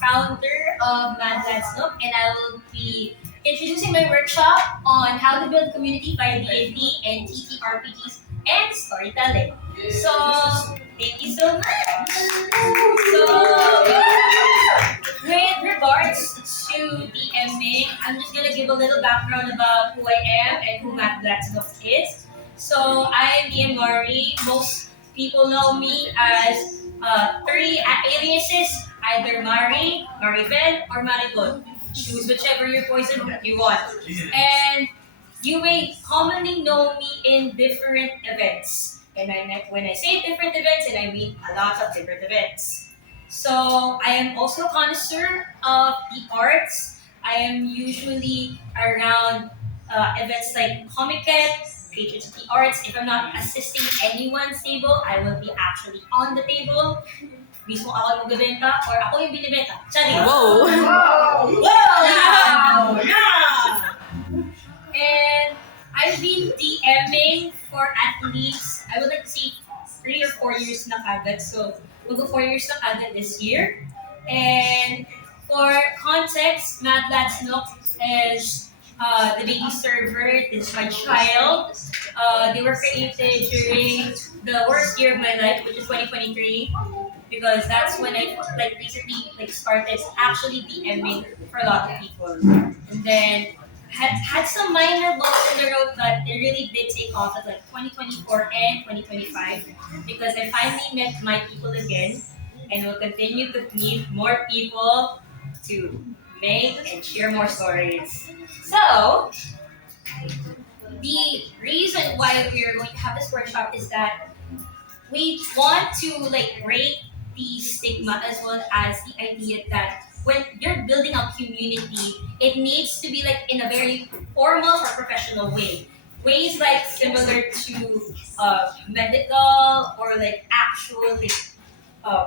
founder of Mad Lads Nook, and I will be introducing my workshop on how to build community via D&D and TTRPGs and storytelling. So, thank you so much. So, with regards to DMing, I'm just gonna give a little background about who I am and who Matt Blacksnook is. So I am DM Mari. Most people know me as three aliases, either Mari, Marifel, or Marigold. Choose whichever your poison you want. And you may commonly know me in different events. And when I say different events, and I mean a lot of different events. So I am also a connoisseur of the arts. I am usually around events like Comic Patrons of the Arts. If I'm not assisting anyone's table, I will be actually on the table. Mismo ako yung magbebenta or ako yung binibenta. Sorry. Whoa! Wow! Wow! Yeah! And I've been DMing for at least, I would like to say, 3 or 4 years na kagad. So, we'll go 4 years na kagad this year. And for context, Mad Lads Nook is the baby server. This is my child. They were created during the worst year of my life, which is 2023. Because that's when I recently started actually DMing for a lot of people. And then had some minor bumps in the road, but it really did take off at 2024 and 2025 because I finally met my people again and will continue to meet more people to make and share more stories. So, the reason why we are going to have this workshop is that we want to break the stigma as well as the idea that when you're building a community, it needs to be in a very formal or professional way. Ways similar to medical or actual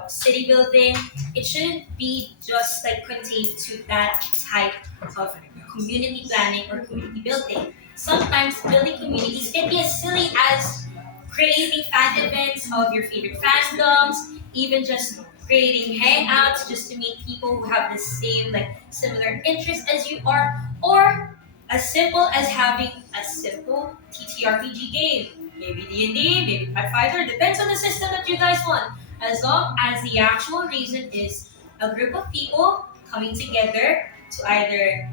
city building. It shouldn't be just contained to that type of community planning or community building. Sometimes building communities can be as silly as creating fan events of your favorite fandoms, even just creating hangouts just to meet people who have the same similar interests as you are, or as simple as having a simple TTRPG game. Maybe D&D, maybe Pathfinder, depends on the system that you guys want. As long as the actual reason is a group of people coming together to either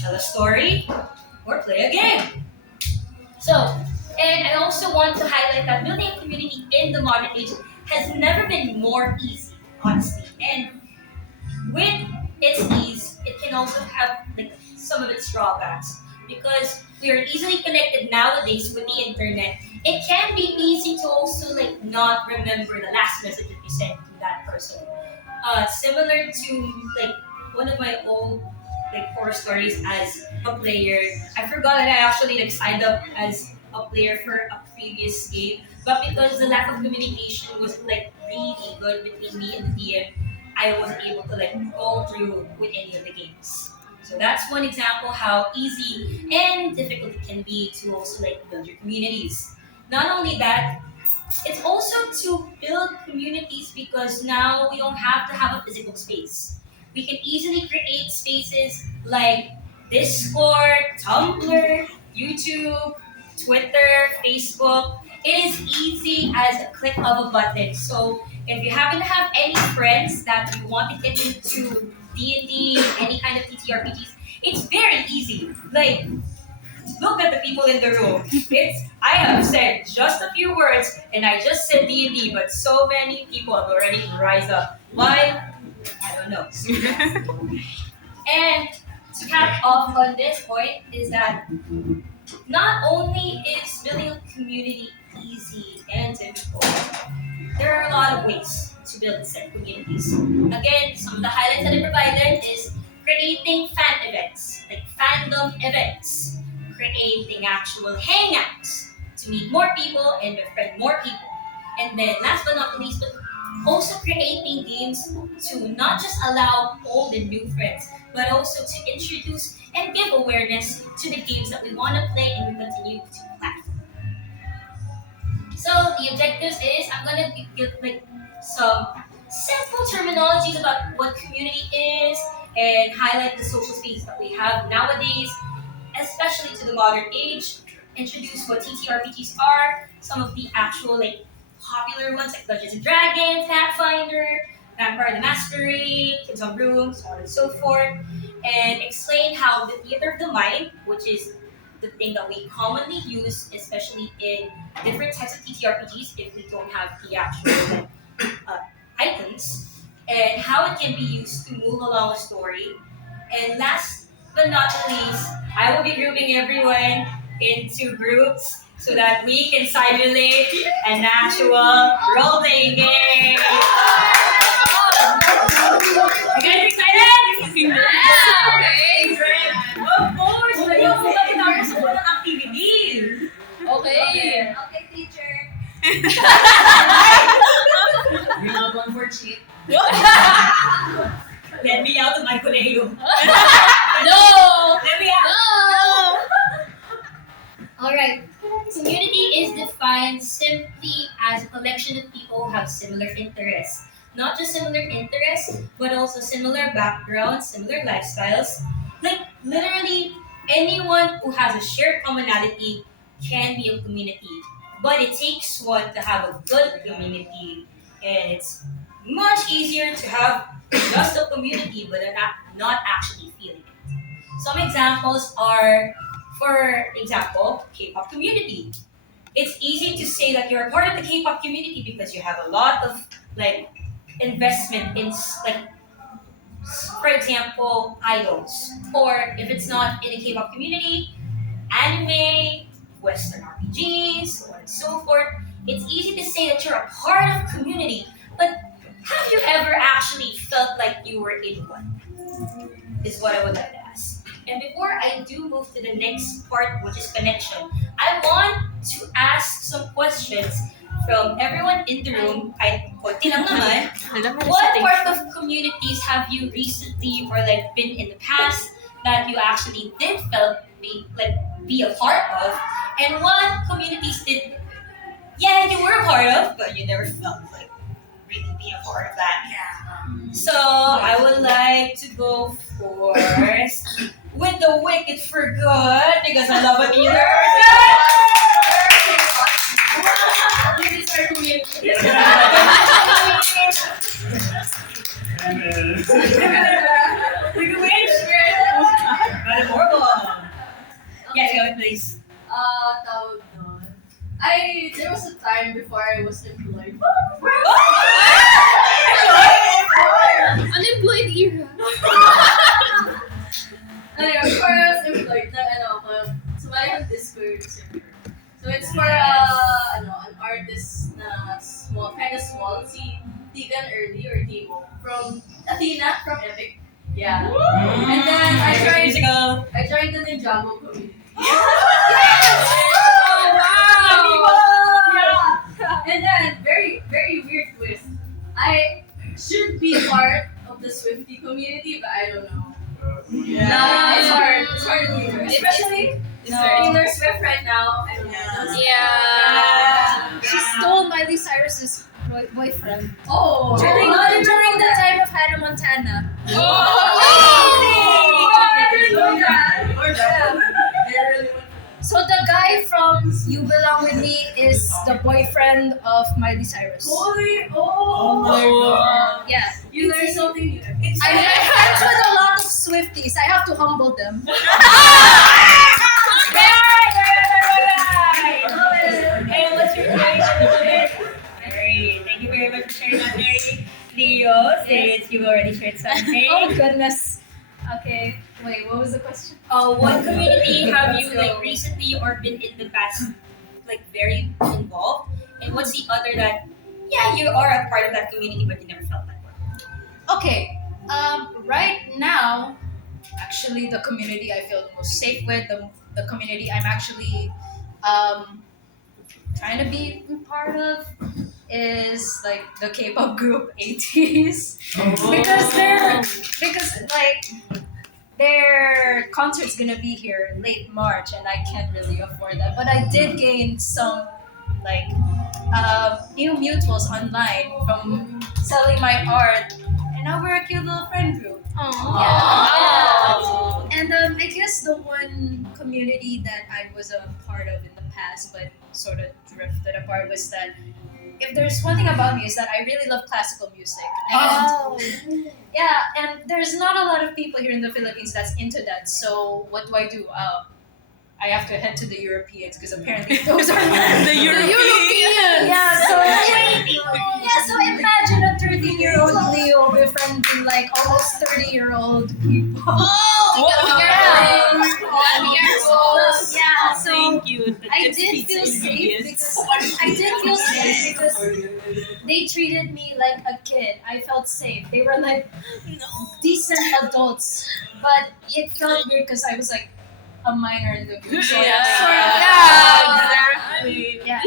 tell a story or play a game. So, and I also want to highlight that building a community in the modern age has never been more easy, honestly. And with its ease, it can also have some of its drawbacks. Because we are easily connected nowadays with the internet, it can be easy to also not remember the last message that you sent to that person. Similar to one of my old horror stories as a player. I forgot that I actually signed up as a player for a previous game, but because the lack of communication was really good between me and the DM, I wasn't able to go through with any of the games. So that's one example how easy and difficult it can be to also build your communities. Not only that, it's also to build communities because now we don't have to have a physical space. We can easily create spaces like Discord, Tumblr, YouTube, Twitter, Facebook. It is easy as a click of a button. So if you happen to have any friends that you want to get into D&D, any kind of TTRPGs, it's very easy. Look at the people in the room. I have said just a few words and I just said D&D, but so many people have already rise up. Why? I don't know. And to cap off on this point is that not only is building a community easy and difficult, there are a lot of ways to build said communities. Again, some of the highlights that I provided is creating fan events, fandom events, creating actual hangouts to meet more people and befriend more people. And then last but not least, but also creating games to not just allow old and new friends, but also to introduce and give awareness to the games that we want to play and we continue to play. So the objectives is I'm gonna give some simple terminologies about what community is and highlight the social space that we have nowadays, especially to the modern age. Introduce what TTRPGs are, some of the actual like popular ones like Dungeons and Dragons, Pathfinder, Vampire the Masquerade, Kids on Broom, so on and so forth, and explain how the theater of the mind, which is the thing that we commonly use, especially in different types of TTRPGs, if we don't have the actual like, items, and how it can be used to move along a story. And last but not least, I will be grouping everyone into groups so that we can simulate an actual role-playing game. You guys excited? Yeah. Of course, pero pagkatapos ako ng activity. Okay. Okay, teacher. Bring up one for cheat. Let me out of my colegio. No! Let me out. No! Alright, community is defined simply as a collection of people who have similar interests. Not just similar interests, but also similar backgrounds, similar lifestyles. Like, literally, anyone who has a shared commonality can be a community. But it takes one to have a good community. And it's much easier to have just a community, but not actually feeling it. Some examples are, for example, K-pop community. It's easy to say that you're a part of the K-pop community because you have a lot of like investment in like, for example, idols, or if it's not in the K-pop community, anime, Western RPGs, so on and so forth. It's easy to say that you're a part of community, but have you ever actually felt like you were in one? Is what I would like to ask. And before I do move to the next part, which is connection, I want to ask some questions from everyone in the room. Kahit konti lang naman. What part of communities have you recently or like been in the past that you actually did felt be a part of? And what communities did you were a part of, but you never felt like really be a part of that? So I would like to go first with the Wicked for Good because I love it either. Yes, go ahead, please. Tawag doon. There was a time before I was employed. Unemployed era. Anyway, before I was employed, sumali ang Discord server. So it's for an artist na kind of small, si Tigan Early or Timo from Athena from Epic. Yeah. And then I joined the Ninjago community. Yes! Oh, wow! Yeah. And then very very weird twist. I should be part of the Swifty community, but I don't know. Yeah. It's hard. It's hard to leave, especially Taylor Swift right now. I don't know. Yeah. She stole Miley Cyrus's boyfriend Oh, during the time of Hannah Montana. I didn't know that. So the guy from You Belong With Me is the boyfriend of Miley Cyrus. Holy, Oh my god. Yeah. You learn something new. I'm friends with a lot of Swifties. I have to humble them. And what's your name? Alright, thank you very much for sharing that, Mary. Leo, since you've already shared something. Oh goodness. Okay. Wait, what was the question? What community have you like recently or been in the past like very involved? And what's the other that you are a part of that community but you never felt that one? Okay. Right now, actually, the community I feel most safe with, the community I'm actually trying to be part of, is like the K-pop group ATs because their concert's gonna be here in late March and I can't really afford that. But I did gain some like new mutuals online from selling my art, and now we're a cute little friend group. Aww. And I guess the one community that I was a part of in the past, but sort of drifted apart, was that if there's one thing about me is that I really love classical music. And yeah, and there's not a lot of people here in the Philippines that's into that. So what do? I have to head to the Europeans because apparently those are The Europeans. Yeah, so imagine a 13-year-old Leo befriending like almost 30-year-old people. Yeah, so Thank you. I did feel safe because they treated me like a kid. I felt safe. They were like decent adults, but it felt weird because I was like a minor in the group. So Yeah. exactly. Yeah.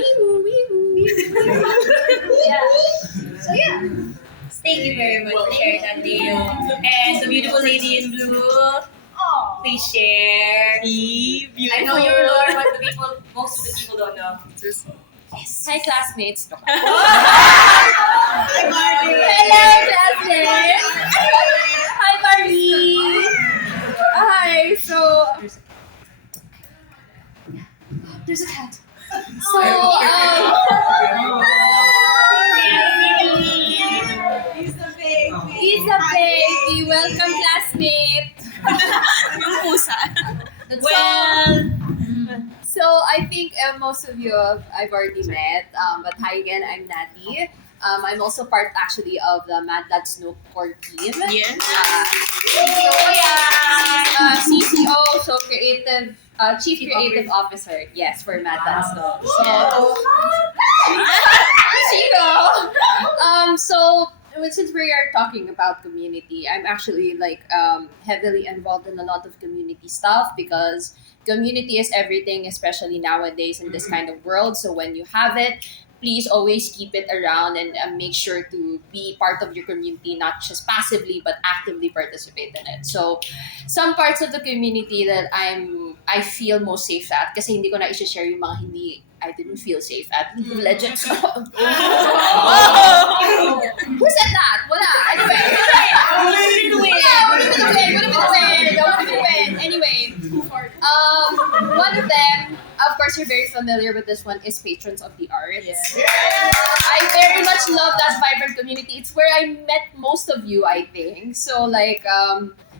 Yeah. So yeah. Thank you very much for sharing that, Leo. And the beautiful lady in blue, please share. I know you're Lord, but most of the people don't know. Hi, classmates. Hi, Marty. Hello, classmates. Hi, Marie. Hi. So, There's a cat. so He's a baby. Welcome, classmate. Yung pusa. So I think most of you I've already met. But hi again, I'm Nati. I'm also part actually of the Mad Dad Snook core team. Yes. CCO, so Chief Creative Officer. Yes, for Mad Dad Snook. So Chico. So since we are talking about community, I'm actually heavily involved in a lot of community stuff because community is everything, especially nowadays in this kind of world. So when you have it, please always keep it around and make sure to be part of your community, not just passively but actively participate in it. So some parts of the community that I feel most safe at, kasi hindi ko na i-share yung mga hindi I didn't feel safe at. Legend. Who said that? Wala. Anyway. Would win. Anyway. One of them, of course, you're very familiar with this one, is Patrons of the Arts. Yeah. I very much love that vibrant community. It's where I met most of you, I think. So,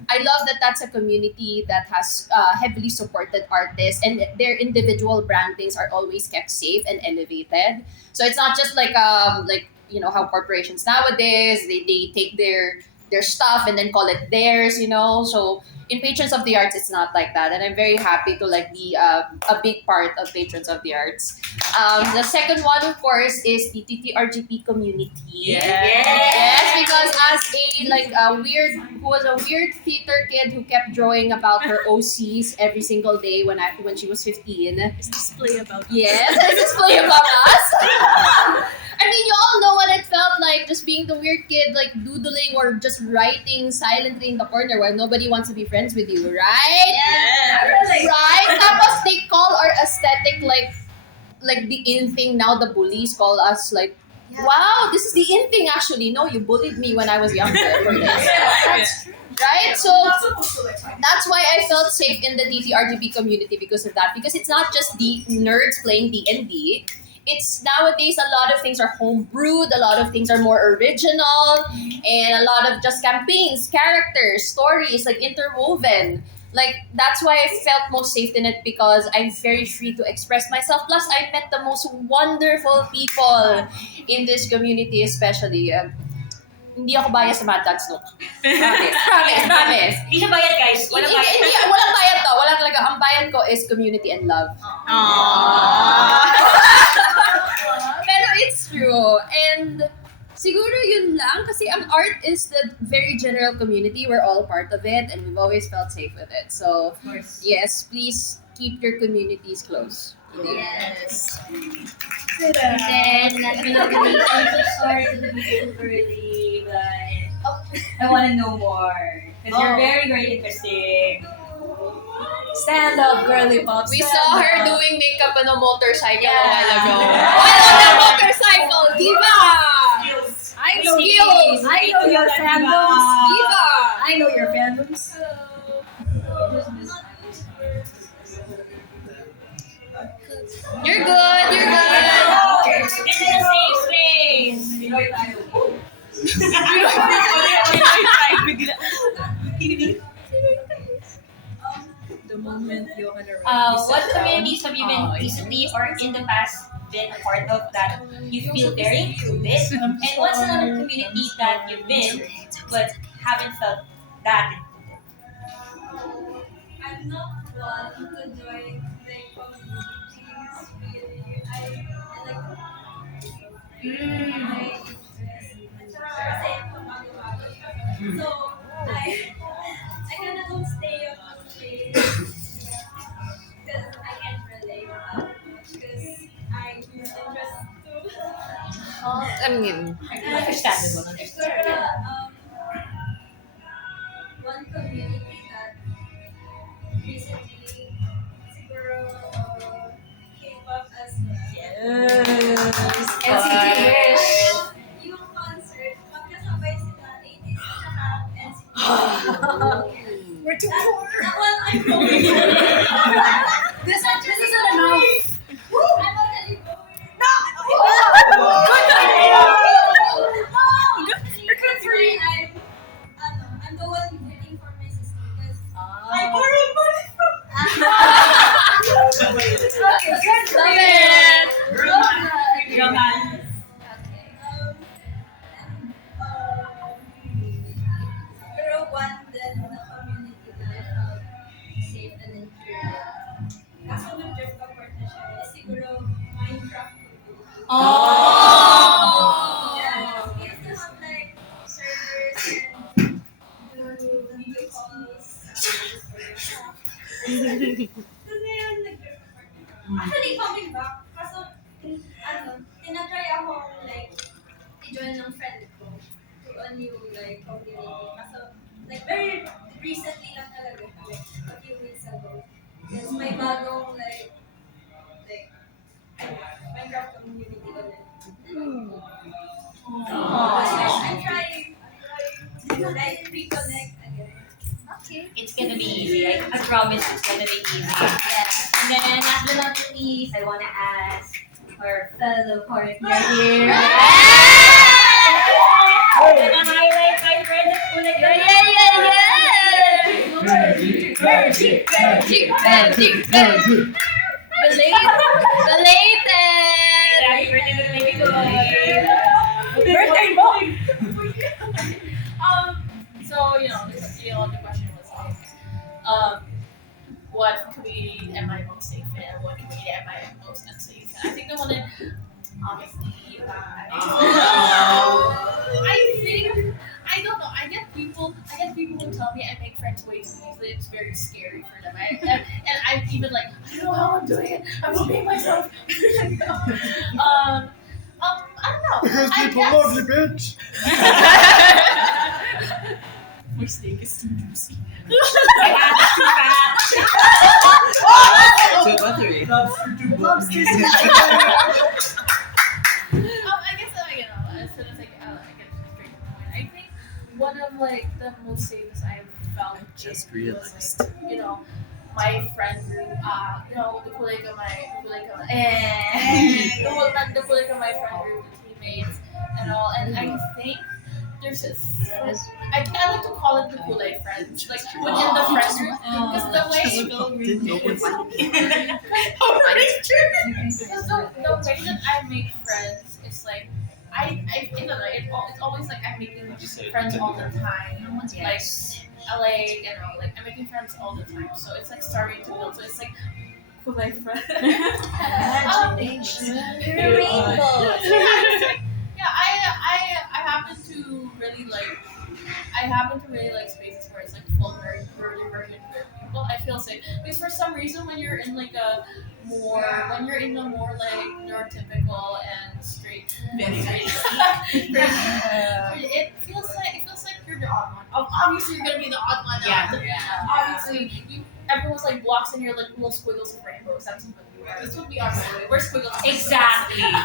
I love that that's a community that has heavily supported artists, and their individual brandings are always kept safe and elevated. So it's not just how corporations nowadays they take their stuff and then call it theirs. So in Patrons of the Arts, it's not like that, and I'm very happy to be a big part of Patrons of the Arts. The second one, of course, is the TTRGP community. Yes, because as who was a weird theater kid who kept drawing about her OCs every single day when she was 15. Display about Yes, a display about us. I mean, you all know what it felt like, just being the weird kid, doodling or just writing silently in the corner while nobody wants to be friends with you, right? Yeah. Right? Tapos they call our aesthetic like the in thing. Now the bullies call us wow, this is the in thing actually. No, you bullied me when I was younger for this. That's true. Right? So that's why I felt safe in the TTRGB community because of that. Because it's not just the nerds playing D&D. It's nowadays a lot of things are homebrewed, a lot of things are more original, and a lot of just campaigns, characters, stories, interwoven. That's why I felt most safe in it because I'm very free to express myself. Plus, I met the most wonderful people in this community, especially. Hindi ako bias sa Mad Dad Snook. Promise. Hindi siya bayad, guys. Walang bayad. Hindi, walang bayad to. Wala talaga. Ang bayad ko is community and love. Pero it's true. And siguro yun lang kasi ang art is the very general community. We're all part of it and we've always felt safe with it. So, yes, please keep your communities close. Yes. And then, I'm so sorry to the beautiful girly, but I want to know more. Because you're very, very interesting. Stand up, girly pop. We stand saw her up. doing makeup on a motorcycle a Yeah. while ago. On a motorcycle, diba? Skills. Skills. What communities have you been recently or in the past been a part of that you feel very included? And what's another community that you've been but haven't felt that I'm not one to join like communities really. I like my interest. Kasi pamago-bago siya. So I kind of don't stay on one place because I can't relate that much because I lose interest too. I mean, understandable? Siguro, one community that recently siguro K-pop as well. Yes. NCT Wish. Yung concert, magkasabay sila 80s at saka NCT. We're too That, poor. that one I'm going. This isn't enough. I'm already going. Actually, I'm the one waiting for my sister because I borrowed money from Okay, good. love it. Romance. Pero one that the community that I felt safe and included. Kaso nag-drift apart na siya. Is siguro Minecraft community. Oh. Yeah, we used to have like servers and do video calls. Tapos ngayon, nag-drift apart na siya. Actually, coming back, kaso, tinatry ako like, i-join ng friend ko to a new like community. Kaso, like very recently lang talaga, like a few weeks ago. Yes, may bagong like, Minecraft community ulit. I'm trying to like reconnect again. Okay. It's gonna be easy. I promise it's gonna be easy. And then last but not least, I wanna ask our fellow partner here. Gonna highlight my friend at Kulay. Belated. Happy birthday to the baby boy. Birthday boy! So the question was like, what community am I most safe in? What community am I most unsafe in? I think the one that obviously I don't know. I get people who tell me I make friends way too easily. It's very scary for them. And I'm even like, I don't know how I'm doing it. I'm not being myself. I don't know. Because I people guess- love you, bitch. My steak is too juicy. My ass too fat. So buttery. I guess as soon as I get straight to the point, I think one of like the most safest I've felt Just was, realized. like, my friend group, the colleague of my friend group, the teammates, and all, and I think there's this. I like to call it the Kool-Aid friends, like within the friend group, because the way. Didn't know what's Because the way that I make friends is like it's always like I'm making friends all the time. Like I'm making friends all the time. So it's like starting to build. So it's like with my friend. I happen to really like spaces where it's like full very intimate people. I feel safe because for some reason when you're in a more like neurotypical and straight, it feels like you're the odd one. Obviously you're gonna be the odd one out. Obviously everyone's like blocks and you're like little squiggles of rainbows. That's what you are. This would be our story. We're squiggles. Exactly. And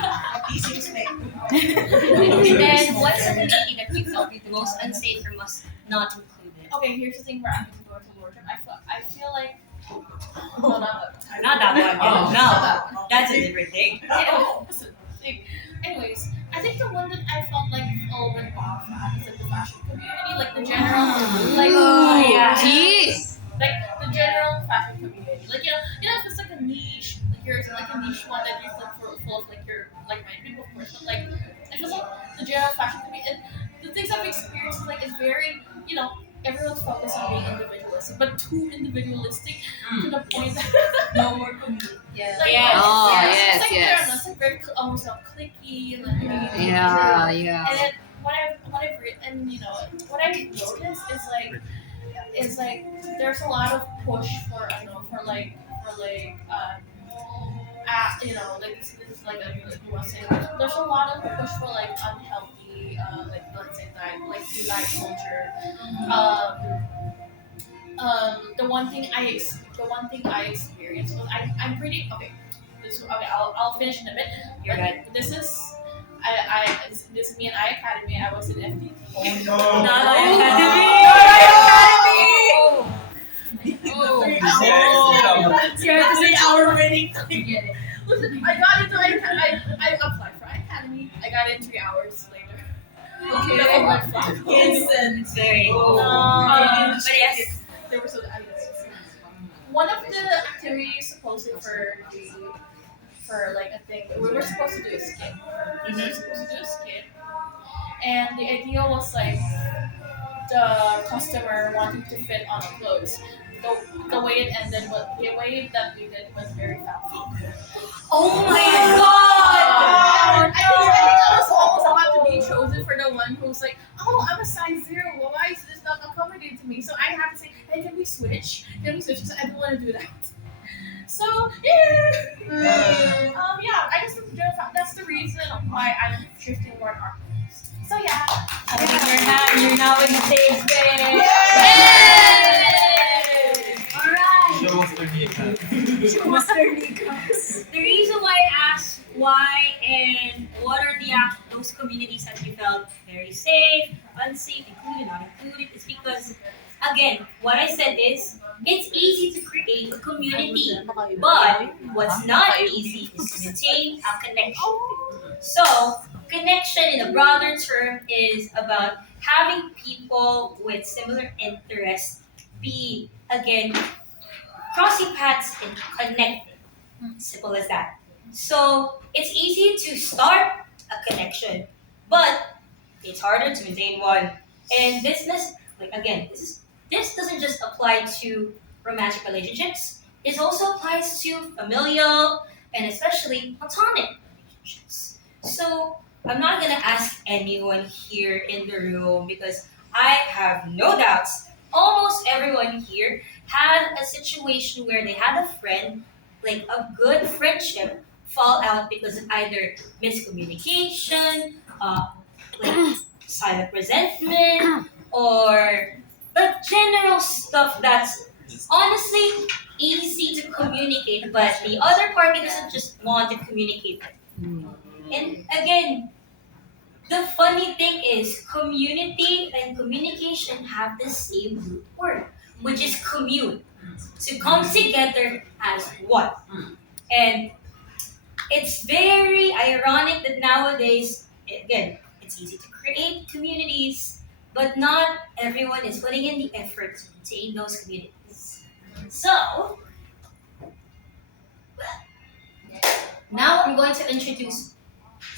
then what's the community that you felt the most unsafe or most not included? Okay, here's the thing where I'm going to Lord Trip. I feel like no, not that. Not that one. Oh. No. That's a different thing. That's a thing. Anyways, I think the one that I felt like a little bit off at is like the fashion community, like the general, like Oh, yeah. Jeez. like the general fashion community. Like like full of like your like-minded people, of course, but like I feel like the general fashion community and the things I've experienced is like it's very everyone's focused on being individualistic, but too individualistic to the point that No more community. Yeah. like Oh, it's like yes. it's like very almost cliquey and like Yeah, and yeah. then what I've and what I've noticed is like there's a lot of push for I don't know for like like this is like a you want to say there's a lot of push for like unhealthy like let's say diet like diet culture. The one thing I experienced was I'm pretty okay. I'll finish in a bit. You're But right. this is this is me and I Academy. I was in FDT. Oh no. Not Yeah, 3-hour waiting. Listen, I got into I applied for Academy. I got in 3 hours later. Instant. Very. But But yes, there were some one of the activities supposedly for like a thing we were supposed to do a skit. We were supposed to do a skit, and the idea was like the customer wanting to fit on clothes. The way it ended, the way that we did was very fast. oh my god! I think I was almost about to be chosen for the one who's like, oh, I'm a size 0. Well, why is this not accommodated to me? So I have to say, hey, can we switch? Because I don't want to do that. So yeah, I guess that's the reason why I'm shifting more artists. So yeah, You're now in the stage, babe. Alright. Show us their kneecaps. The reason why I asked why and what are those communities that you felt very safe, unsafe, included, not included, is because again, what I said is it's easy to create a community, but what's not easy is to maintain a connection. So, connection in a broader term is about having people with similar interests be, again, crossing paths and connecting. Simple as that. So, it's easy to start a connection, but it's harder to maintain one. And this doesn't just apply to romantic relationships. It also applies to familial and especially platonic relationships. So I'm not gonna ask anyone here in the room because I have no doubts. Almost everyone here had a situation where they had a friend, like a good friendship, fall out because of either miscommunication, like silent resentment, or the general stuff that's honestly easy to communicate, but the other party doesn't just want to communicate. And again, the funny thing is community and communication have the same root word, which is commune, to come together as one. And it's very ironic that nowadays, again, it's easy to create communities, but not everyone is putting in the effort to maintain those communities. So, now I'm going to introduce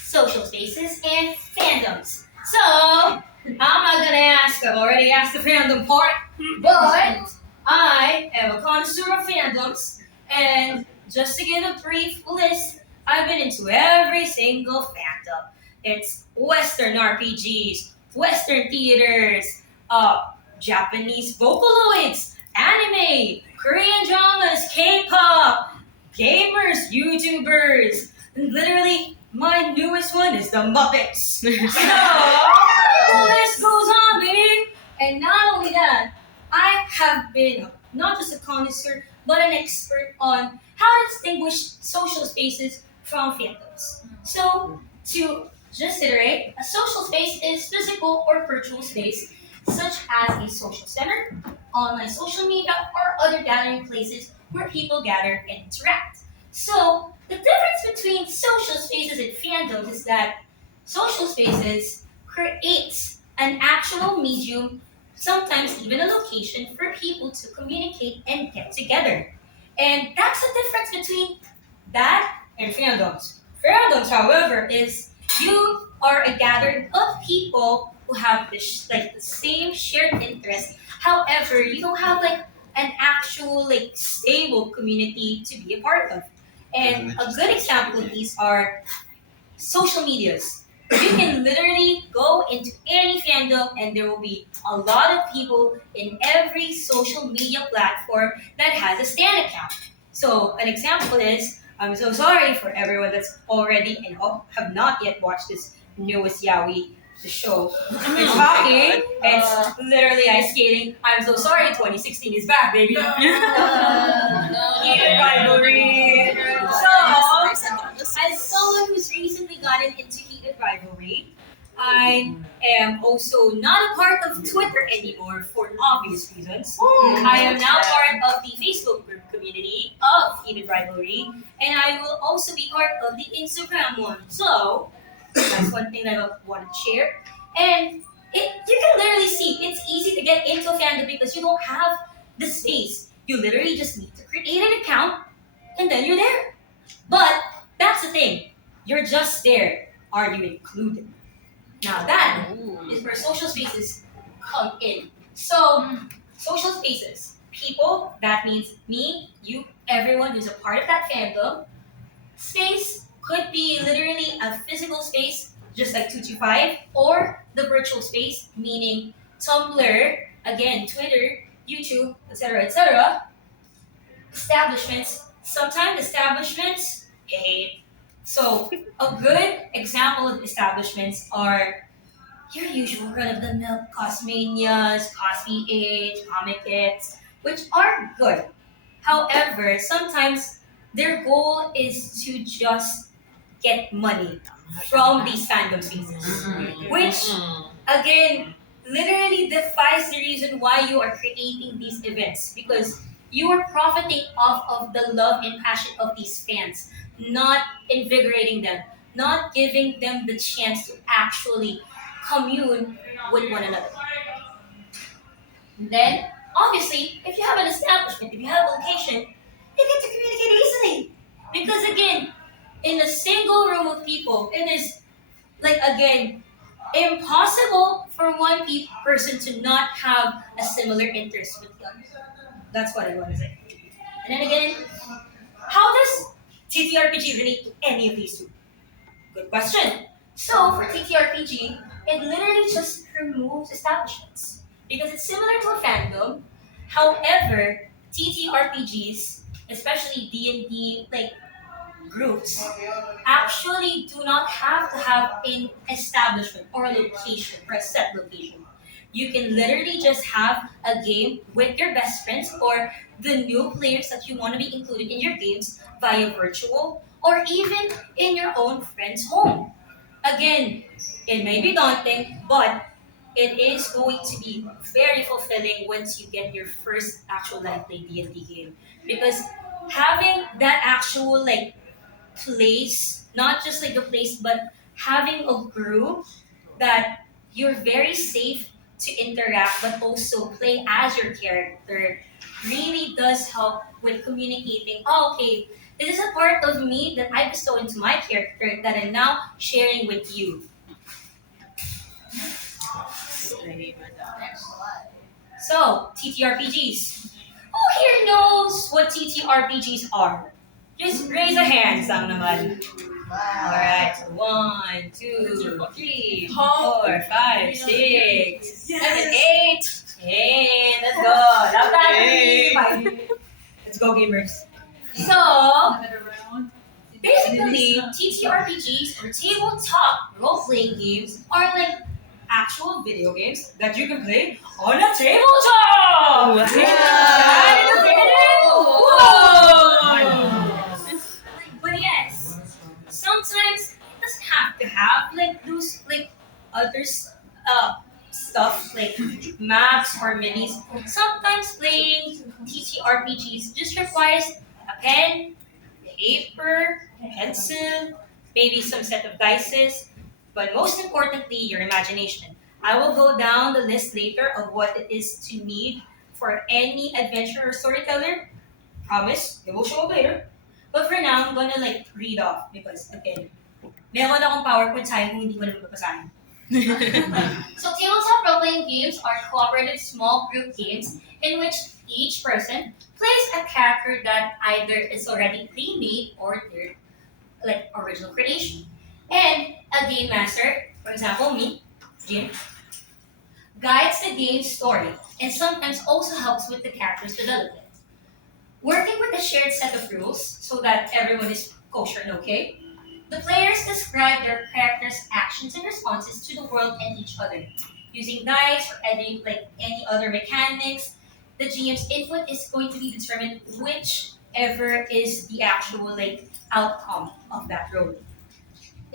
social spaces and fandoms. So, I'm not gonna ask, I've already asked the fandom part, but I am a connoisseur of fandoms, and just to give a brief list, I've been into every single fandom. It's Western RPGs, Western theaters, Japanese Vocaloids, anime, Korean dramas, K-pop, gamers, YouTubers, and literally my newest one is the Muppets. So the list goes on, baby. And not only that, I have been not just a connoisseur, but an expert on how to distinguish social spaces from fandoms. So, to just iterate, a social space is physical or virtual space, such as a social center, online social media, or other gathering places where people gather and interact. So, the difference between social spaces and fandoms is that social spaces creates an actual medium, sometimes even a location for people to communicate and get together. And that's the difference between that and fandoms. Fandoms, however, is you are a gathering of people who have the same shared interest. However, you don't have like an actual like stable community to be a part of. And a good example of these are social medias. You can literally go into any fandom and there will be a lot of people in every social media platform that has a Stan account. So an example is, I'm so sorry for everyone that's already and have not yet watched this newest Yaoi, the show. It's hockey. It's literally ice skating. I'm so sorry, 2016 is back, baby. Heated rivalry. So, as someone who's recently gotten into heated rivalry, I am also not a part of Twitter anymore for obvious reasons. I am now part of the Facebook group community of heated rivalry, and I will also be part of the Instagram one. So that's one thing that I wanted to share. And you can literally see it's easy to get into a fandom because you don't have the space. You literally just need to create an account, and then you're there. But that's the thing. You're just there. Are you included? Now that is where social spaces come in. So, social spaces. People, that means me, you, everyone who's a part of that fandom. Space could be literally a physical space, just like 225, or the virtual space, meaning Tumblr, again, Twitter, YouTube, etc., etc. Establishments. Sometimes establishments hate. So, a good example of establishments are your usual run-of-the-mill Cosmanias, Cosby Age, Comic Kits, which are good. However, sometimes their goal is to just get money from these fandom spaces, which again literally defies the reason why you are creating these events because you are profiting off of the love and passion of these fans, not invigorating them, not giving them the chance to actually commune with one another. Then, obviously, if you have an establishment, if you have a location, you get to communicate easily. Because again, in a single room of people, it is like again impossible for one person to not have a similar interest with the other. That's what I want to say. And then again, how does TTRPG relate to any of these two? Good question. So for TTRPG, it literally just removes establishments because it's similar to a fandom. However, TTRPGs, especially D&D like groups, actually do not have to have an establishment or a location or a set location. You can literally just have a game with your best friends or the new players that you want to be included in your games via virtual or even in your own friend's home. Again, it may be daunting, but it is going to be very fulfilling once you get your first actual live play D&D game because having that actual like place, not just like the place, but having a group that you're very safe to interact but also play as your character really does help with communicating. Oh, okay, this is a part of me that I bestow into my character that I'm now sharing with you. So, TTRPGs. Who here knows what TTRPGs are? Just raise a hand, sang naman. Alright, so 1, 2, 3, 4, 5, 6, 7, 8. Hey, let's go. Love that. Let's go, gamers. So, basically, TTRPGs or tabletop role-playing games are like actual video games that you can play on a tabletop. But yes, sometimes it doesn't have to have like those like other stuff like maps or minis. Sometimes playing TTRPGs just requires a pen, paper, pencil, maybe some set of dices, but most importantly, your imagination. I will go down the list later of what it is to need for any adventure or storyteller. Promise, it will show up later. But for now, I'm gonna like read off because again, meron akong PowerPoint sa kung hindi ko na mababasahin. So tabletop role-playing games are cooperative small group games in which each person plays a character that either is already pre-made or their like original creation. And a game master, for example me, Jim, guides the game's story and sometimes also helps with the character's development. Working with a shared set of rules so that everyone is kosher and okay, the players describe their characters' actions and responses to the world and each other. Using dice or any other mechanics, the GM's input is going to be determined whichever is the actual outcome of that role.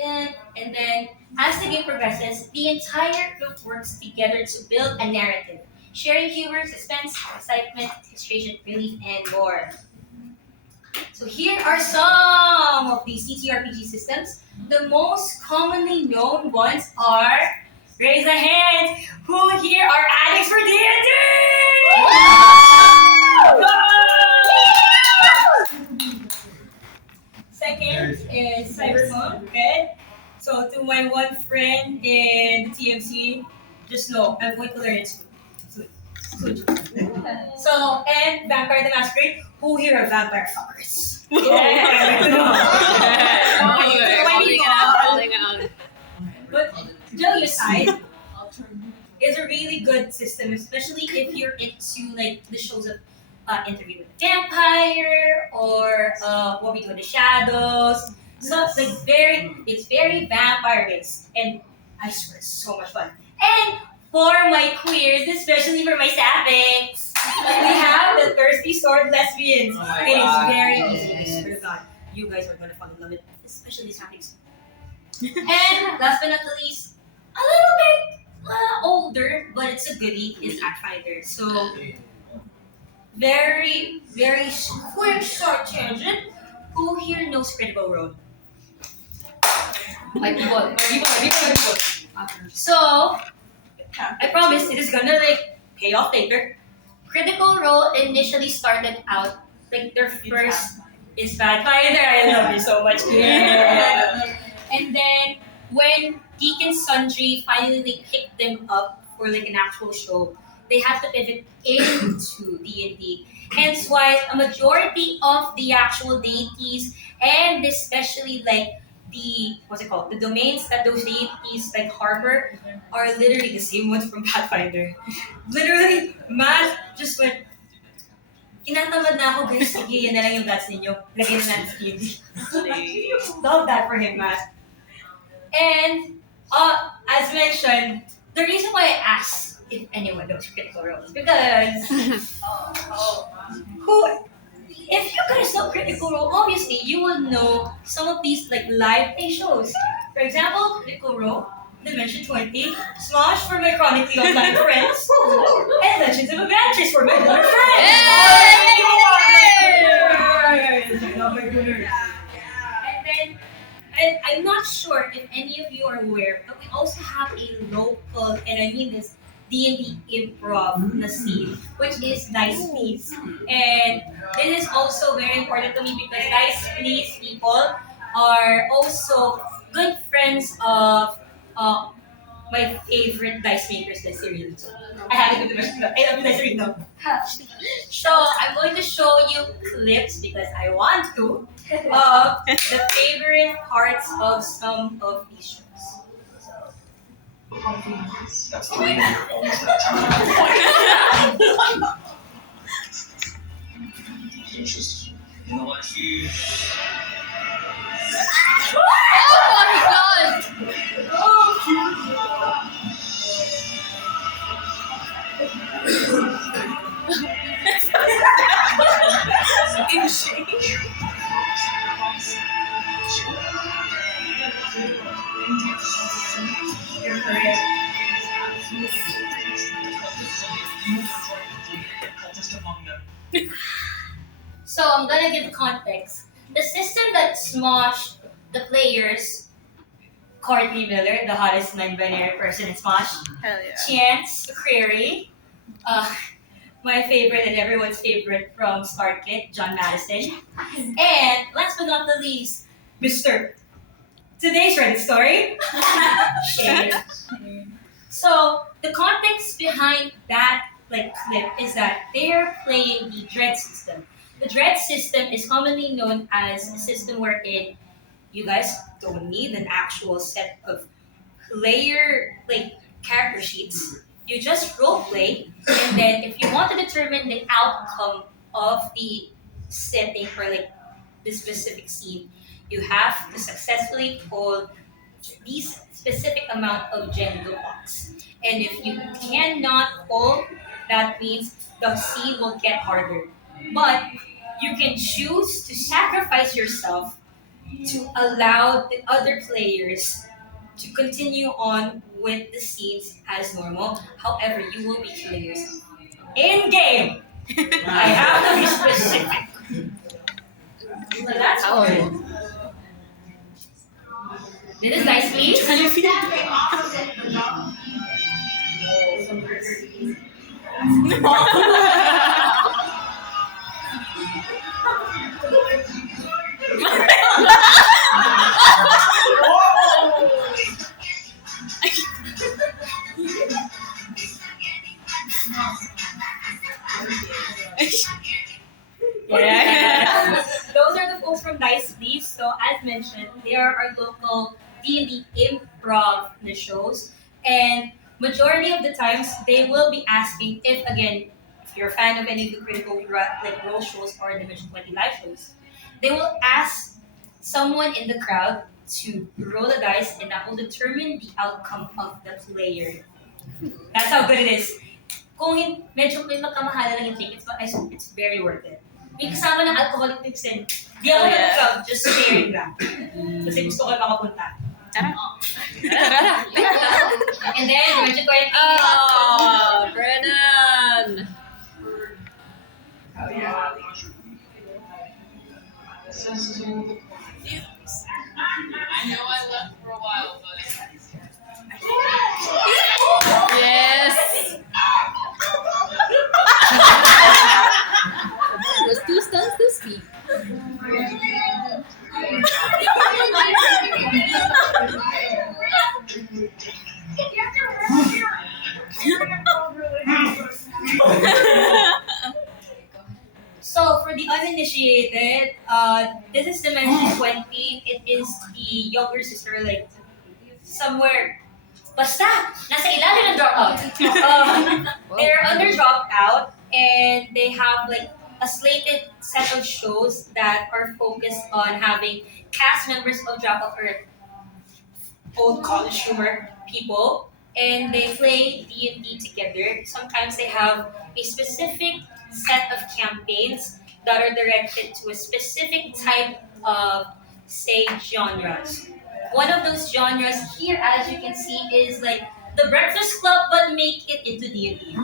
And then, as the game progresses, the entire group works together to build a narrative, sharing humor, suspense, excitement, frustration, relief, and more. So here are some of these TTRPG systems. The most commonly known ones are, raise a hand, who here are addicts for D&D? Second is Cyberpunk, okay? So to my one friend in the TMC, just know I'm going to learn it soon. Soon. So, and Vampire the Masquerade, who here are vampire fuckers? But joking aside, it's a really good system, especially if you're into the shows of Interview with the Vampire or What We Do in the Shadows. So it's very vampire based, and I swear it's so much fun. And for my queers, especially for my sapphics, we have the Thirsty Sword Lesbians. It is very easy. I swear to God, you guys are gonna fall in love with it, especially sapphics. And last but not the least, a little bit older, but it's a goodie, is Pathfinder. So very quick short tangent. Who here knows Critical Role? Like people. So I promise it is gonna pay off later. Critical Role initially started out their first is Pathfinder. I love you so much. Yeah. And then when Geek and Sundry finally picked them up for an actual show, they had to pivot into D&D. Hence why a majority of the actual deities and especially the what's it called? The domains that those deities harbor are literally the same ones from Pathfinder. Literally, Matt just went, inatamad na ako guys, sige, yan na lang yung gods ninyo. Lagyan na natin sa D&D. Love that for him, Matt. And as mentioned, the reason why I asked if anyone knows Critical Role is because if you guys know Critical Role, obviously you will know some of these live play shows. For example, Critical Role, Dimension 20, Smosh for my chronically online friends, and Legends of Adventures for my other friends. And then, and I'm not sure if any of you are aware, but we also have a local, and I mean this, D&D improv na scene, which is Dice Please. And this is also very important to me because Dice Please people are also good friends of my favorite dice makers, Dice Real. So I have to do the I love Dice Real. So I'm going to show you clips because I want to of the favorite parts of some of these shows. That's 3 years that time. It's just, you know what, you... Oh my god! In shade. You're correct. So I'm gonna give context. The system that Smosh the players, Courtney Miller, the hottest non-binary person in Smosh, Hell yeah. Chance Creary, uh, my favorite and everyone's favorite from StarKit, John Madison. And last but not the least, Mr. Today's Reddit story. Shade. So the context behind that clip is that they're playing the Dread system. The Dread system is commonly known as a system wherein you guys don't need an actual set of player character sheets. You just role play, and then if you want to determine the outcome of the setting or the specific scene, you have to successfully pull these specific amount of gender box. And if you cannot pull, that means the scene will get harder. But you can choose to sacrifice yourself to allow the other players to continue on with the scenes as normal. However, you will be killing yourself. In game! I have to be specific. So that's all. This is nice, please. Yeah. Those are the folks from Dice Please. So as mentioned, they are our local D&D improv shows. And majority of the times, they will be asking if you're a fan of any of the critical role shows or Dimension 20 live shows, they will ask someone in the crowd to roll a dice and that will determine the outcome of the player. That's how good it is. Medyo may magkamahala lang yung tickets, but it's very worth it. May kasama ng alcoholic mix and di ako nag-crowd, just sharing lang. Kasi gusto ko makapunta. And then, Dimension 20. Oh, Brennan! Oh, yeah. I know I left for a while, but Yes! It was 2 stunts this week. So for the uninitiated, this is Dimension 20. It is the younger sister, somewhere. Basta! Nasa ilalim ng dropout. They're under dropout and they have a slated set of shows that are focused on having cast members of dropout or old college humor people, and they play D&D together. Sometimes they have a specific set of campaigns that are directed to a specific type of, say, genres. One of those genres here, as you can see, is the Breakfast Club, but make it into D&D.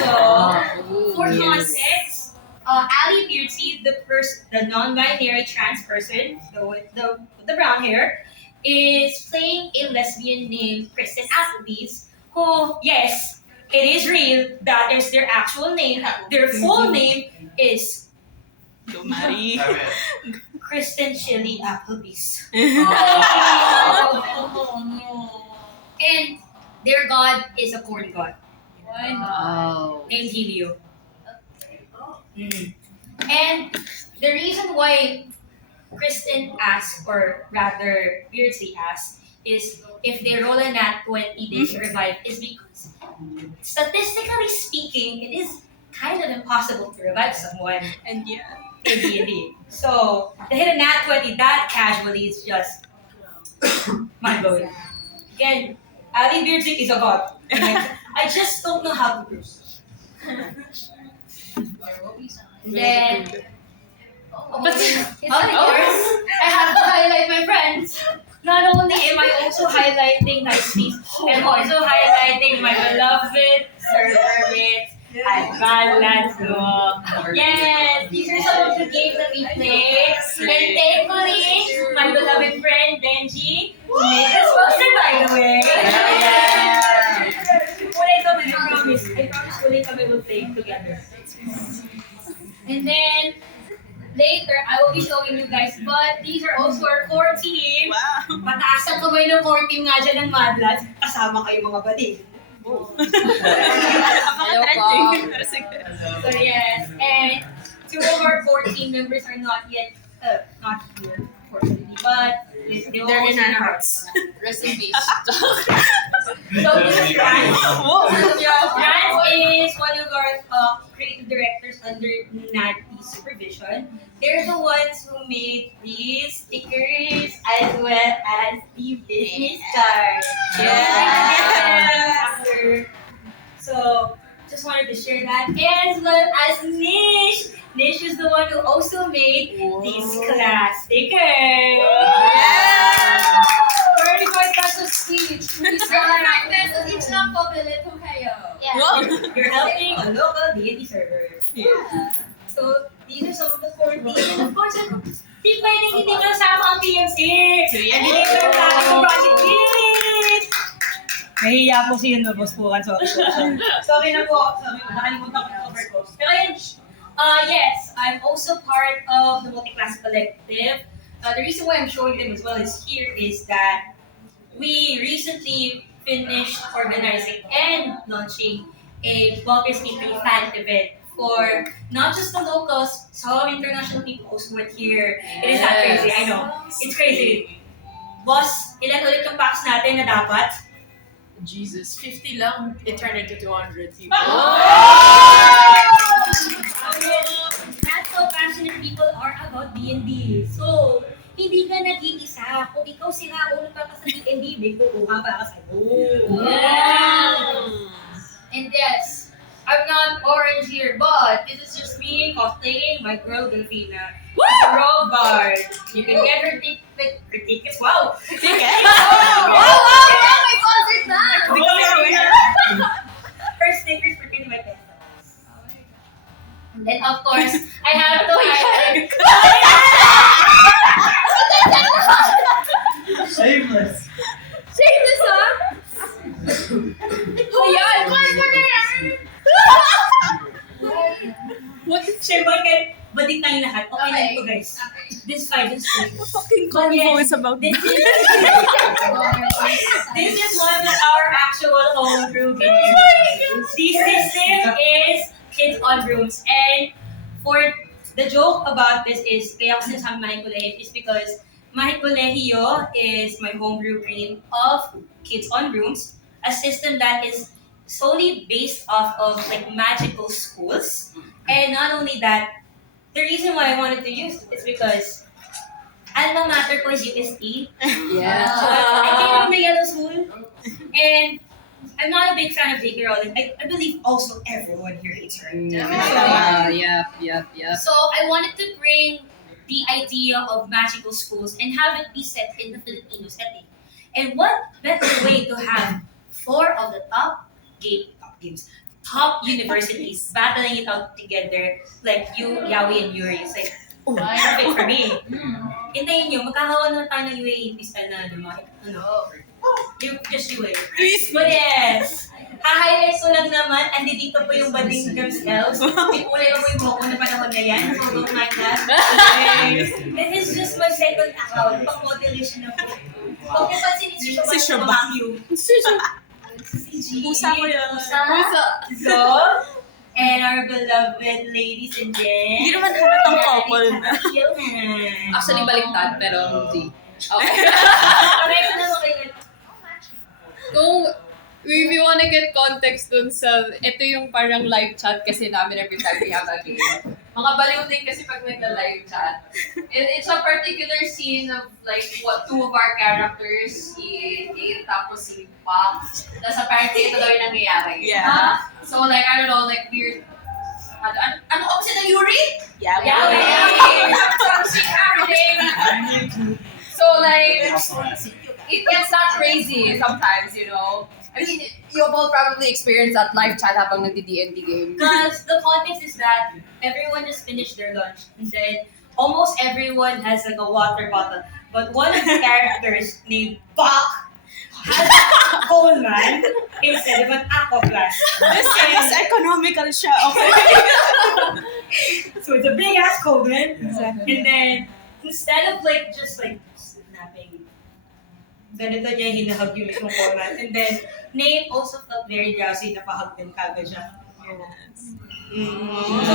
So, for context, Ali Beauty, the non-binary trans person, with the brown hair, is playing a lesbian named Kristen Applebee's, who, yes, it is real, that is their actual name. Their full name is Kristen Chili Applebee's. And their god is a corn god. Oh. Named Helio. And the reason why Kristen asked, or rather Beardsley asked, is if they roll a nat 20, they can revive, is because statistically speaking, it is kind of impossible to revive someone. And yeah. In D&D. So, to hit a nat 20 that casually is just mind-blowing. Again, Ali Beardsley is a god. I just don't know how to do it. Then, but of course, I have to highlight my friends. Not only am I also highlighting Nice Piece, I'm also highlighting my beloved Sir Herbert at Balanzo. Yes, these are some of the games that we play. And thankfully, my beloved friend Benji made us poster, by the way. Ulit kami, I promise ulit kami will play together. And then later, I will be showing you guys, but these are also our core team. Wow. Mataas ang kamay ng core team nga dyan ng Madlads. Kasama kayo mga bading. Hello po. So yes, and two of our core team members are not yet, not here, unfortunately, but They're in our hearts. Rest in peace. So this is Franz. Franz is one of our creative directors under NADP supervision. They're the ones who made these stickers as well as the business cards. Yes. So just wanted to share that, as well as Nish. Nish is the one who also made these class stickers. Yeah. 35 pesos each. Please Each lang po, bilit po kayo. You're helping a local D&D servers. So, these are some of the core things. And of course, di pwedeng hindi nyo sama ang PMC. And hindi nyo sama ang Project Kids. Nahihiya po siya na pospukan. Sorry na po. Sorry, nakalimutan ko yung cover ko. Pero yun, yes, I'm also part of the multi-class collective. The reason why I'm showing them as well is here is that we recently finished organizing and launching a Baldur's Gate 3 fan event for not just the locals, some international people also went here. It is that crazy, I know. It's crazy. Boss, ilan ulit yung packs natin na dapat? Jesus, 50 lang. It turned into 200 people. That's how passionate people are about D&D. So, hindi ka nag-iisa. Kung ikaw ulo pa ka sa D&D, may kukuha pa ka sa And yes, I'm not orange here, but this is just me cosplaying my girl Delfina. Girl Bard. You can get her tickets. Wow! Tickets? May concert na! Her stickers for 25 pesos. And of course, I have to highlight. Shameless. Shameless, ha? Ayan! Kuha na yan! What is Siyempre, badik tayong lahat. Okay na ito, guys. This fight is Fucking convo is about this is one of our actual homebrew games. This system is kids on rooms. And for the joke about this is, kaya ko sinasabi Mahit Kolehiyo is because Mahit Kolehiyo is my homebrew game of kids on rooms, a system that is solely based off of like magical schools. And not only that, the reason why I wanted to use it is because alma mater ko is UST. Yeah. So I came from the yellow school, and I'm not a big fan of J.K. Rowling. I believe also everyone here hates her. Yeah. So I wanted to bring the idea of magical schools and have it be set in the Filipino setting. And what better way to have four of the top universities battling it out together, like you, Yawi, and Yuri. It's like, perfect for me. Hintayin nyo, magkakawan na tayo ng UAE style na just UAE. But yes, ha-highlight ko lang naman, andi dito po yung bading themselves. May kulay pa po yung buhok ko na panahon na yan, so don't mind that. This is just my second account, pang-motivation na po. Huwag niyo pansinin si Shubha. Pusa ko yun. So, and our beloved ladies and gents. Hindi naman halatang couple na. Actually, baliktad, pero hindi. Okay. Okay, so naman kayo. Kung if you wanna get context dun sa, ito yung parang live chat kasi namin every time we have a game. Mga baliw din kasi pag nagla-live chat. It's a particular scene of like what two of our characters, si Dave tapos si Pop. Tapos apparently ito daw yung nangyayari. Yeah. So like, I don't know, like weird. Ano opposite ng Yuri? Yeah. So like, it gets that crazy sometimes, you know. I mean, you both probably experienced that live chat habang nagdi-D&D game. Because the context is that everyone just finished their lunch and then almost everyone has like a water bottle. But one of the characters named Bach has a Coleman instead of an aqua glass. Mas economical siya, okay? So it's a big ass Coven. Exactly. And then, instead of like just like snapping, ganito niya hinahag yung mismong format. And then, Nate also felt very drowsy, napahag din kagad siya. So,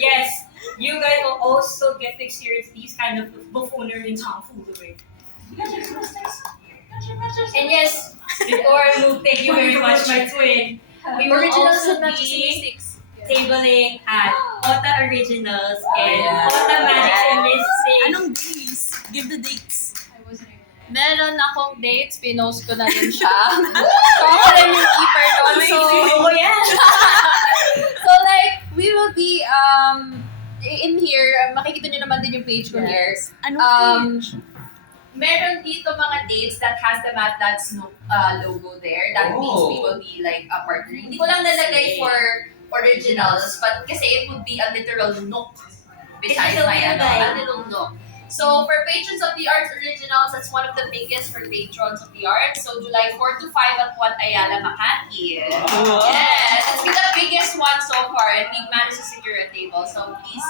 yes, you guys will also get to experience these kind of buffoonery and tomfoolery. And yes, before I move, thank you very much, my twin. We will Originals also and Magic be 66. tabling at Ota Originals and Ota Magic and Mystic. Anong days? Give the dates. Meron akong dates, pinost ko na rin siya. So, ako rin yung keeper nun. So, Oh, yeah. so like, we will be, in here, makikita nyo naman din yung page ko here. Anong Meron dito mga dates that has the Mad Dad's logo there. That means we will be like partnering. Hindi ko lang nalagay for originals, but kasi it would be a literal nook beside my a little nook. So for patrons of the Arts Originals, that's one of the biggest for patrons of the arts. So July 4 to 5 at Juan Ayala, Makati. Yes, it's been the biggest one so far, and we've managed to secure a table. So please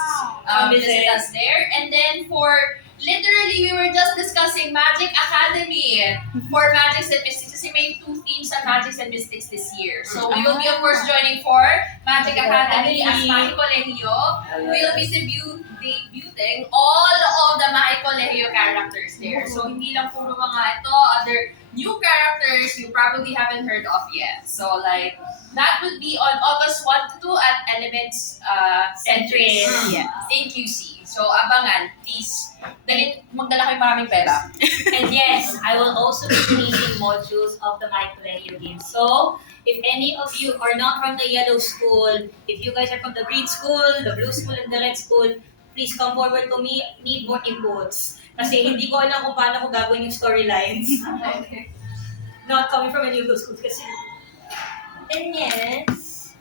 visit us there. And then for literally, we were just discussing Magic Academy for Magics and Mystics kasi may 2 themes on Magics and Mystics this year. So we will be of course joining for Magic Academy as Mahi Colegio. We'll be debuting all of the Mahi Colegio characters there. So hindi lang puro mga ito, other new characters you probably haven't heard of yet. So like, that would be on August 1 to 2 at Elements Centris in QC. So abangan, please. Magdala kayo maraming pera. And yes, I will also be releasing modules of the My Colegio game. So, if any of you are not from the yellow school, if you guys are from the green school, the blue school, and the red school, please come forward to me. Need more inputs. Kasi hindi ko alam kung paano ko gagawin yung storylines. Not coming from any of those schools. Kasi... And yes,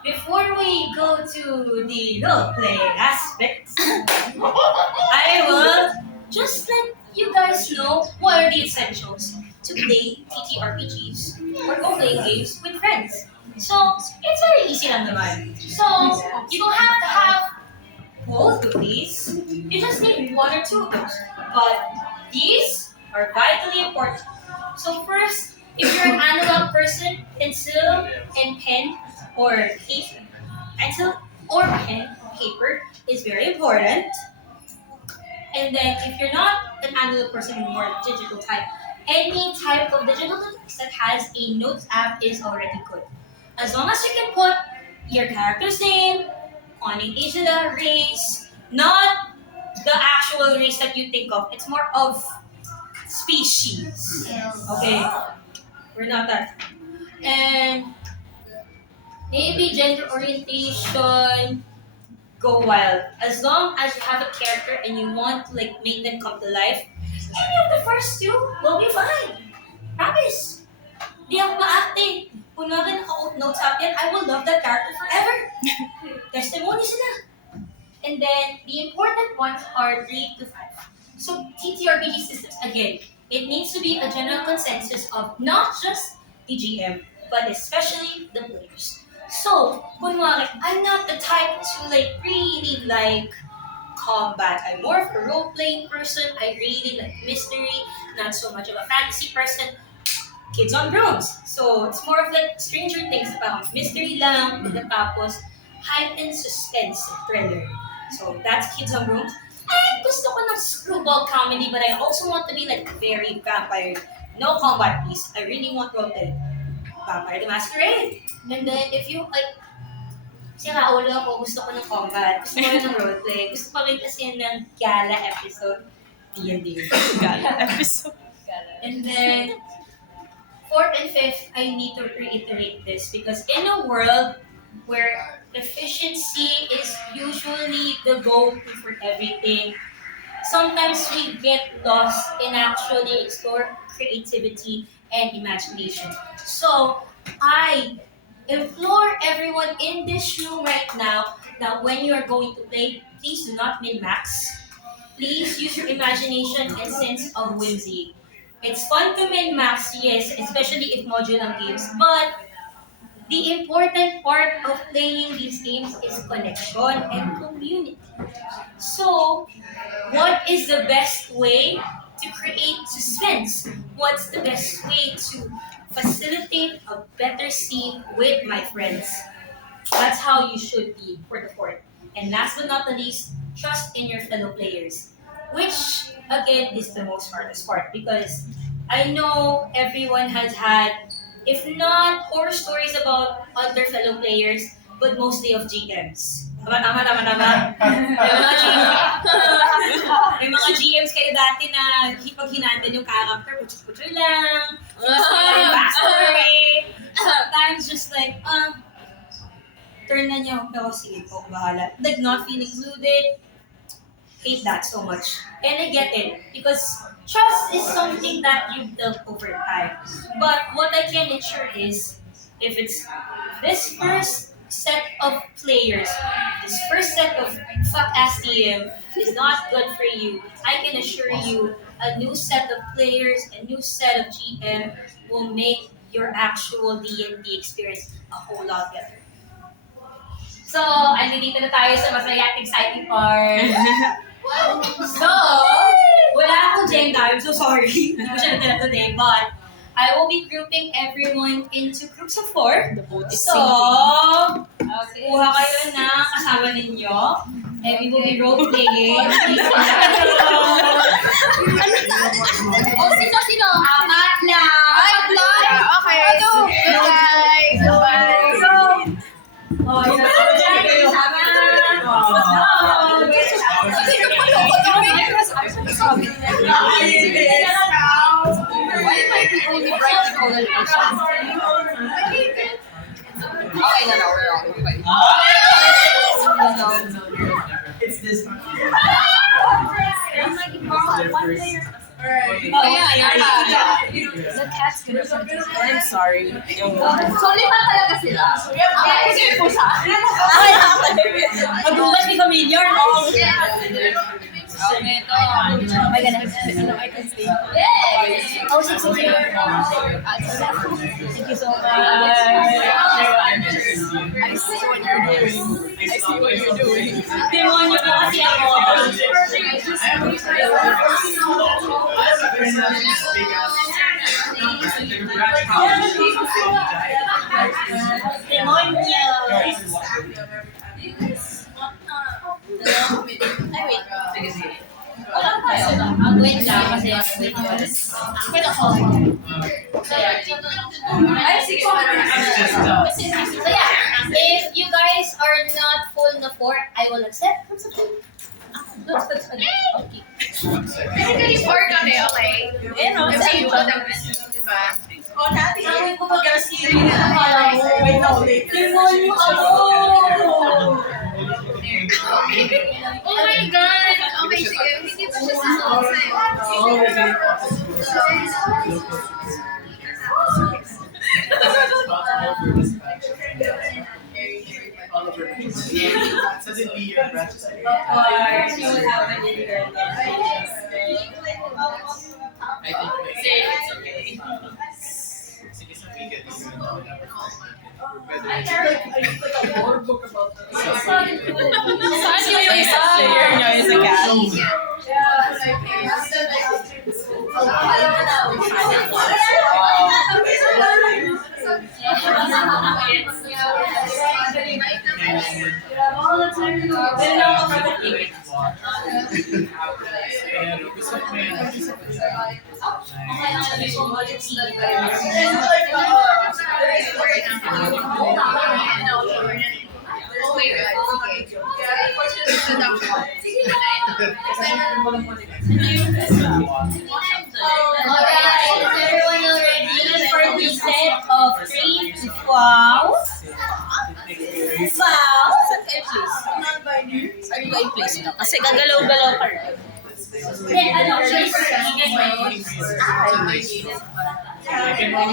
before we go to the role-play aspects, I will just let you guys know what are the essentials to play TTRPGs or role-playing games with friends. So, it's very easy lang naman. So, you don't have to have both of these. You just need 1 or 2 of those. But these are vitally important. So first, if you're an analog person, pencil and pen or paper, pencil or pen, paper is very important. And then if you're not an analog person, more digital type, any type of digital device that has a notes app is already good. As long as you can put your character's name, on age of the race, not the actual race that you think of. It's more of species. Okay? We're not that. And maybe gender orientation, go wild. As long as you have a character and you want to like make them come to life, any of the first 2 will be fine. Promise. Di ako ma-acting. Kung naman naka-notes up yan, I will love that character forever. Testimony sila. And then, the important ones are 3 to 5. So, TTRPG systems, again, it needs to be a general consensus of not just the GM, but especially the players. So, kunwari, I'm not the type to like really like combat. I'm more of a role-playing person. I really like mystery, not so much of a fantasy person. Kids on Brooms. So, it's more of like Stranger Things about mystery lang, tapos heightened suspense thriller. So, that's Kids on Brooms. And gusto ko ng screwball comedy, but I also want to be like very vampire. No combat, please. I really want role-play. Vampire the Masquerade. And then, if you like, sira ulo ako, gusto ko ng combat, gusto ko rin ng roleplay, gusto ko rin kasi ng gala episode. D&D. Gala episode? And then, 4th and 5th, I need to reiterate this because in a world where efficiency is usually the go-to for everything, sometimes we get lost in actually explore creativity and imagination. So, I implore everyone in this room right now that when you are going to play, please do not min-max. Please use your imagination and sense of whimsy. It's fun to min-max, yes, especially if modular games, but the important part of playing these games is connection and community. So, what is the best way to create suspense? What's the best way to facilitate a better scene with my friends? That's how you should be for the fort. And last but not the least, trust in your fellow players, which again is the most hardest part because I know everyone has had, if not horror stories about other fellow players, but mostly of GMs. Tama. May mga GMs kayo dati na pag hinandle yung character, putyo lang, yung backstory. Sometimes just like, turn na niya, pero sige po, bahala. Like, not feeling included. Hate that so much. And I get it, because trust is something that you build over time. But what I can ensure is, if it's this first set of players, this first set of fuck-ass TM is not good for you, I can assure you, a new set of players, a new set of GM will make your actual D&D experience a whole lot better. So, andito na tayo sa masaya at exciting part. So, wala akong Jenga. I'm so sorry. Hindi ko siya natira today. But, I will be grouping everyone into groups of 4. So, kuha kayo na kasama ninyo. And we will be role-playing. Sino? Apat na! Okay. Goodbye. Oh, sama! Why am I the only bright colored person? Okay, no, we're all okay. It's this one. Oh yeah. The cat's gonna I'm sorry. So, 5 talaga sila. Kasi may pusa. Magulat ni Familiar, no? Okay, ito. Oh my god, I can stay. Yay! Oh, sige. Thank you so much. I see what you're doing. Demonyo po kasi ako. Demonyo. Wait lang kasi wait ko. Wait ako. Ay, sige. So yeah, if you guys are not full na 4, I will accept. Okay. Technically, 4 kami, okay? Kasi yung diba? Oh, dati. Sabi ko mag-asili na Wait, no, wait. Demonyo ako! Oh my God! Okay, sige. Hindi pa siya sa'yo. Suddenly your branches are Or you will have an intern. I think It's okay. sige sa weekend is gonna I heard like a horror book about Saan yung isa? Share niya is a cat. Alright, is everyone ready for the set of 3 wow? Wow! Saan kayo i-place ito? Kasi gagalaw-galaw ka rin. Then, ano, please, I can only